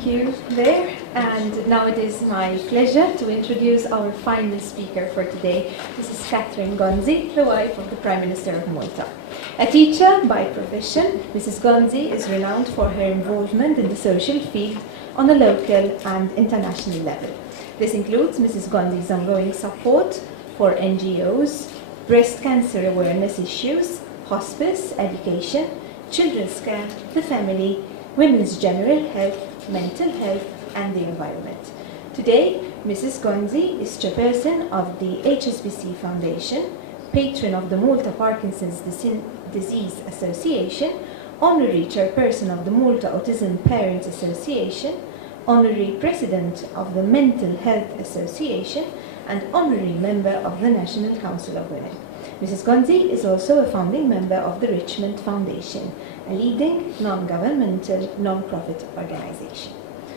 Thank you there. And now it is my pleasure to introduce our final speaker for today. This is Catherine Gonzi, the wife of the Prime Minister of Malta. A teacher by profession, Mrs. Gonzi is renowned for her involvement in the social field on a local and international level. This includes Mrs. Gonzi's ongoing support for NGOs, breast cancer awareness issues, hospice, education, children's care, the family, women's general health, mental health, and the environment. Today, Mrs. Gonzi is chairperson of the HSBC Foundation, patron of the Malta Parkinson's Disease Association, honorary chairperson of the Malta Autism Parents Association, honorary president of the Mental Health Association, and honorary member of the National Council of Women. Mrs. Gonzi is also a founding member of the Richmond Foundation, a leading non-governmental non-profit organization.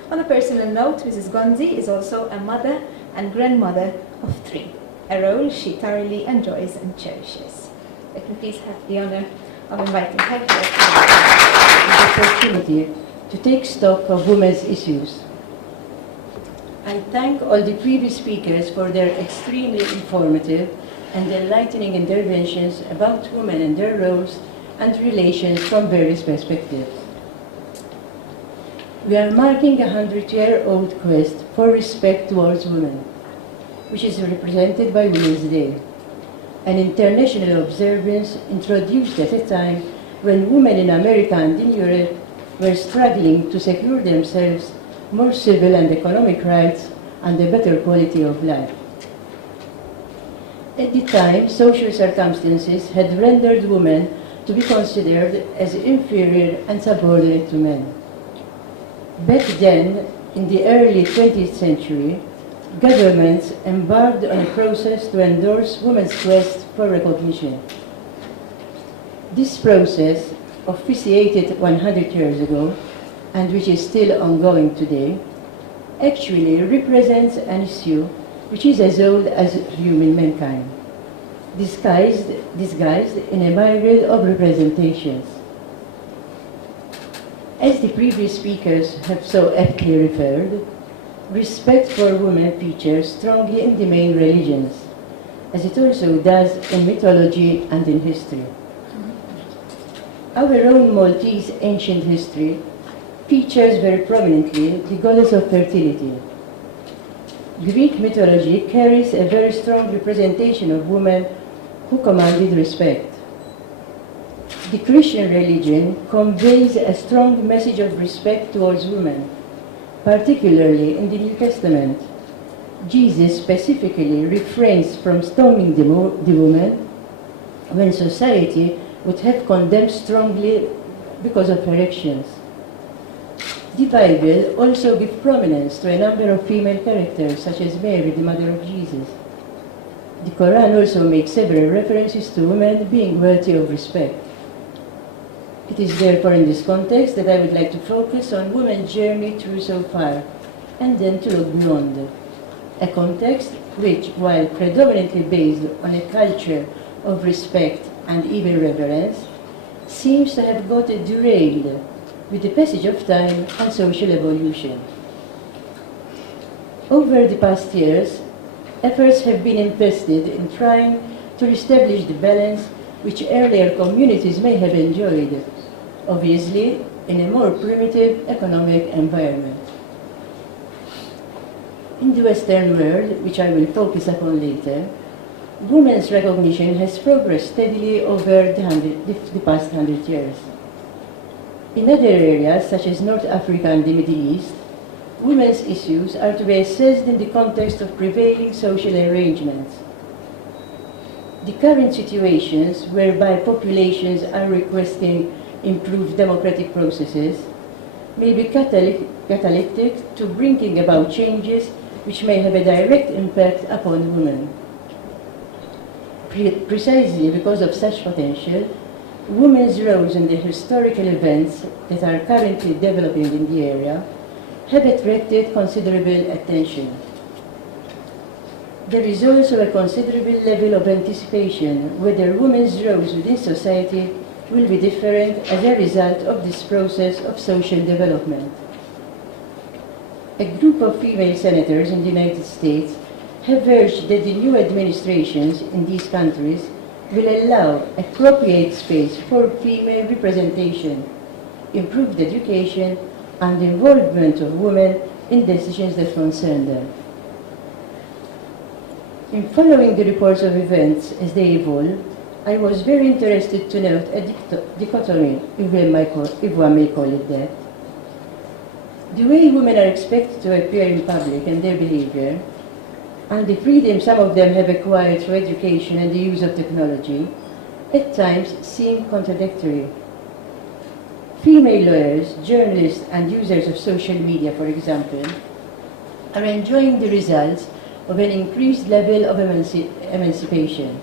On a personal note, Mrs. Gonzi is also a mother and grandmother of 3, a role she thoroughly enjoys and cherishes. Let me please have the honor of inviting her to the opportunity to take stock of women's issues. I thank all the previous speakers for their extremely informative and enlightening interventions about women and their roles and relations from various perspectives. We are marking a 100-year-old quest for respect towards women, which is represented by Women's Day, an international observance introduced at a time when women in America and in Europe were struggling to secure themselves more civil and economic rights and a better quality of life. At the time, social circumstances had rendered women to be considered as inferior and subordinate to men. Back then, in the early 20th century, governments embarked on a process to endorse women's quest for recognition. This process, officiated 100 years ago, and which is still ongoing today, actually represents an issue which is as old as human mankind, disguised in a myriad of representations. As the previous speakers have so aptly referred, respect for women features strongly in the main religions, as it also does in mythology and in history. Our own Maltese ancient history features very prominently the goddess of fertility. Greek mythology carries a very strong representation of women who commanded respect. The Christian religion conveys a strong message of respect towards women, particularly in the New Testament. Jesus specifically refrains from stoning the woman when society would have condemned strongly because of her actions. The Bible also gives prominence to a number of female characters, such as Mary, the mother of Jesus. The Quran also makes several references to women being worthy of respect. It is therefore in this context that I would like to focus on women's journey through so far, and then to look beyond. A context which, while predominantly based on a culture of respect and even reverence, seems to have got derailed with the passage of time and social evolution. Over the past years, efforts have been invested in trying to establish the balance which earlier communities may have enjoyed, obviously in a more primitive economic environment. In the Western world, which I will focus upon later, women's recognition has progressed steadily over the past 100 years. In other areas, such as North Africa and the Middle East, women's issues are to be assessed in the context of prevailing social arrangements. The current situations whereby populations are requesting improved democratic processes may be catalytic to bringing about changes which may have a direct impact upon women. Precisely because of such potential, women's roles in the historical events that are currently developing in the area have attracted considerable attention. There is also a considerable level of anticipation whether women's roles within society will be different as a result of this process of social development. A group of female senators in the United States have urged that the new administrations in these countries will allow appropriate space for female representation, improved education, and involvement of women in decisions that concern them. In following the reports of events as they evolve, I was very interested to note a dichotomy, if one may call it that. The way women are expected to appear in public and their behavior, and the freedom some of them have acquired through education and the use of technology, at times seem contradictory. Female lawyers, journalists, and users of social media, for example, are enjoying the results of an increased level of emancipation.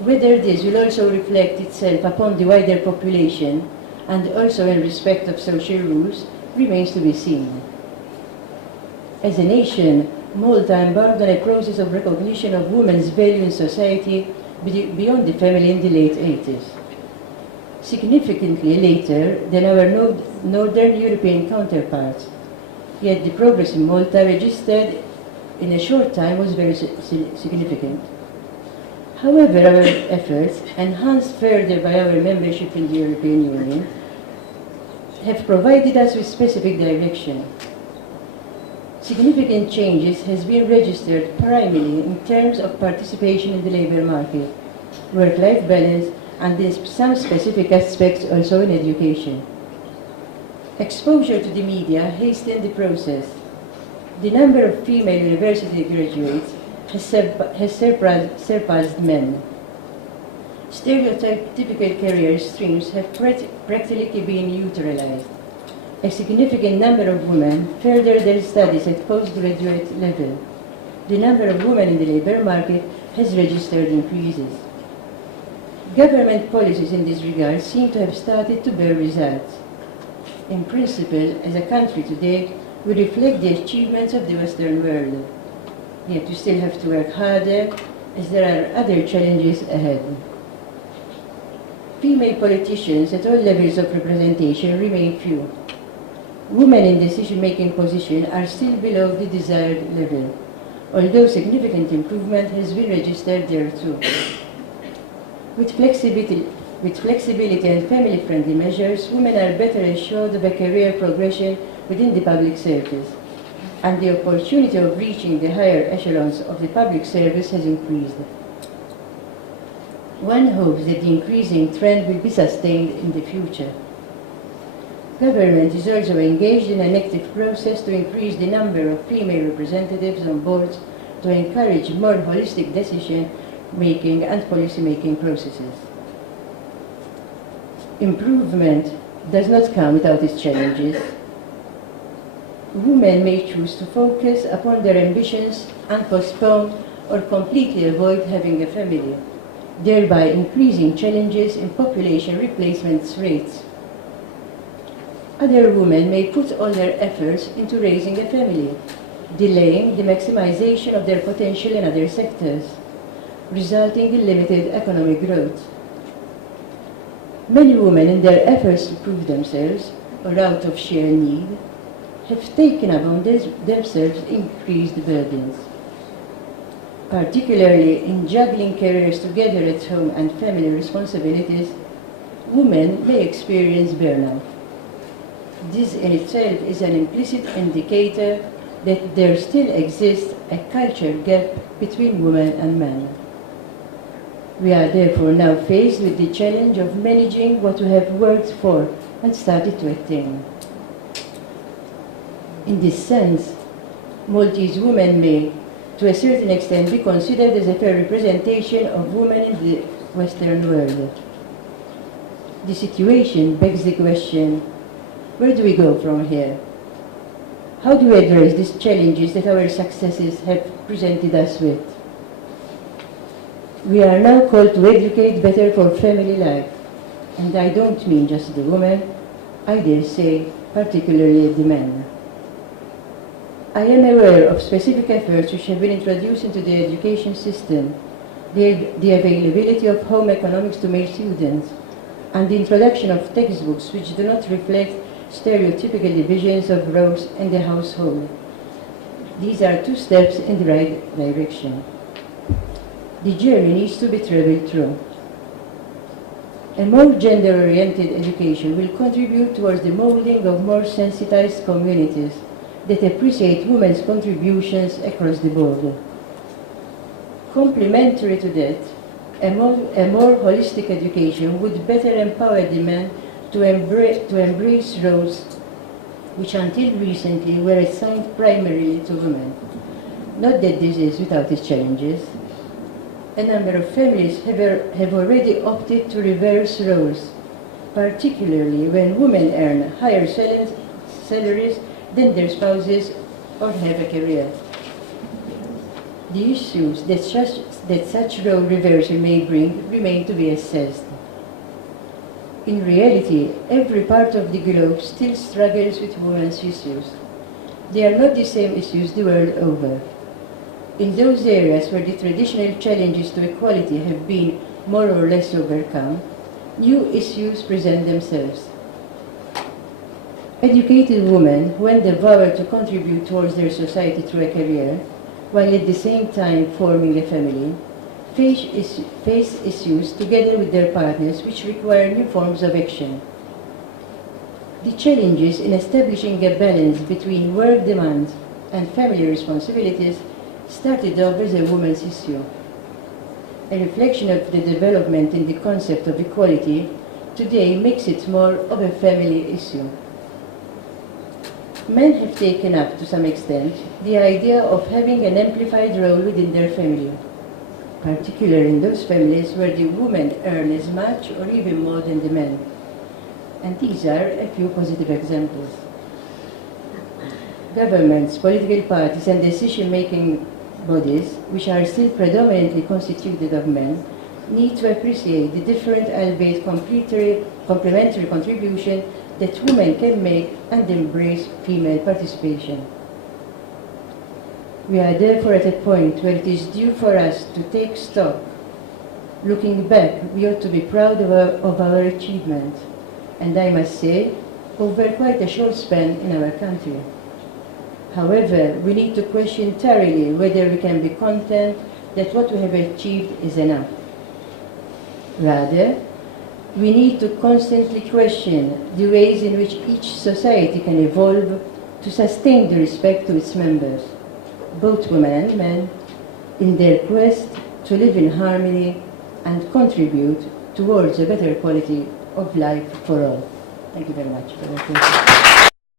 Whether this will also reflect itself upon the wider population and also in respect of social rules remains to be seen. As a nation, Malta embarked on a process of recognition of women's value in society beyond the family in the late 80s. Significantly later than our Northern European counterparts, yet the progress in Malta registered in a short time was very significant. However, our efforts, enhanced further by our membership in the European Union, have provided us with specific direction. Significant changes has been registered primarily in terms of participation in the labour market, work-life balance, and in some specific aspects also in education. Exposure to the media hastened the process. The number of female university graduates has surpassed men. Stereotypical career streams have practically been neutralized. A significant number of women further their studies at postgraduate level. The number of women in the labour market has registered increases. Government policies in this regard seem to have started to bear results. In principle, as a country today, we reflect the achievements of the Western world. Yet we still have to work harder, as there are other challenges ahead. Female politicians at all levels of representation remain few. Women in decision-making positions are still below the desired level, although significant improvement has been registered there too. With flexibility and family-friendly measures, women are better assured of a career progression within the public service, and the opportunity of reaching the higher echelons of the public service has increased. One hopes that the increasing trend will be sustained in the future. Government is also engaged in an active process to increase the number of female representatives on boards to encourage more holistic decision-making and policy-making processes. Improvement does not come without its challenges. Women may choose to focus upon their ambitions and postpone or completely avoid having a family, thereby increasing challenges in population replacement rates. Other women may put all their efforts into raising a family, delaying the maximization of their potential in other sectors, resulting in limited economic growth. Many women, in their efforts to prove themselves, or out of sheer need, have taken upon themselves increased burdens. Particularly in juggling careers together at home and family responsibilities, women may experience burnout. This in itself is an implicit indicator that there still exists a cultural gap between women and men. We are therefore now faced with the challenge of managing what we have worked for and started to attain. In this sense, Maltese women may, to a certain extent, be considered as a fair representation of women in the Western world. The situation begs the question, where do we go from here? How do we address these challenges that our successes have presented us with? We are now called to educate better for family life, and I don't mean just the women, I dare say particularly the men. I am aware of specific efforts which have been introduced into the education system, the availability of home economics to male students, and the introduction of textbooks which do not reflect stereotypical divisions of roles in the household. These are two steps in the right direction. The journey needs to be traveled through. A more gender-oriented education will contribute towards the molding of more sensitized communities that appreciate women's contributions across the board. Complementary to that, a more holistic education would better empower the men to embrace roles which until recently were assigned primarily to women. Not that this is without its challenges. A number of families have already opted to reverse roles, particularly when women earn higher salaries than their spouses or have a career. The issues that such role reversal may bring remain to be assessed. In reality, every part of the globe still struggles with women's issues. They are not the same issues the world over. In those areas where the traditional challenges to equality have been more or less overcome, new issues present themselves. Educated women, when they vow to contribute towards their society through a career, while at the same time forming a family, face issues together with their partners which require new forms of action. The challenges in establishing a balance between work demands and family responsibilities started off as a woman's issue. A reflection of the development in the concept of equality today makes it more of a family issue. Men have taken up, to some extent, the idea of having an amplified role within their family, particularly in those families where the women earn as much or even more than the men. And these are a few positive examples. Governments, political parties, and decision-making bodies, which are still predominantly constituted of men, need to appreciate the different, albeit complementary contribution that women can make and embrace female participation. We are therefore at a point where it is due for us to take stock. Looking back, we ought to be proud of our achievement, and I must say, over quite a short span in our country. However, we need to question thoroughly whether we can be content that what we have achieved is enough. Rather, we need to constantly question the ways in which each society can evolve to sustain the respect to its members, both women and men, in their quest to live in harmony and contribute towards a better quality of life for all. Thank you very much for your attention.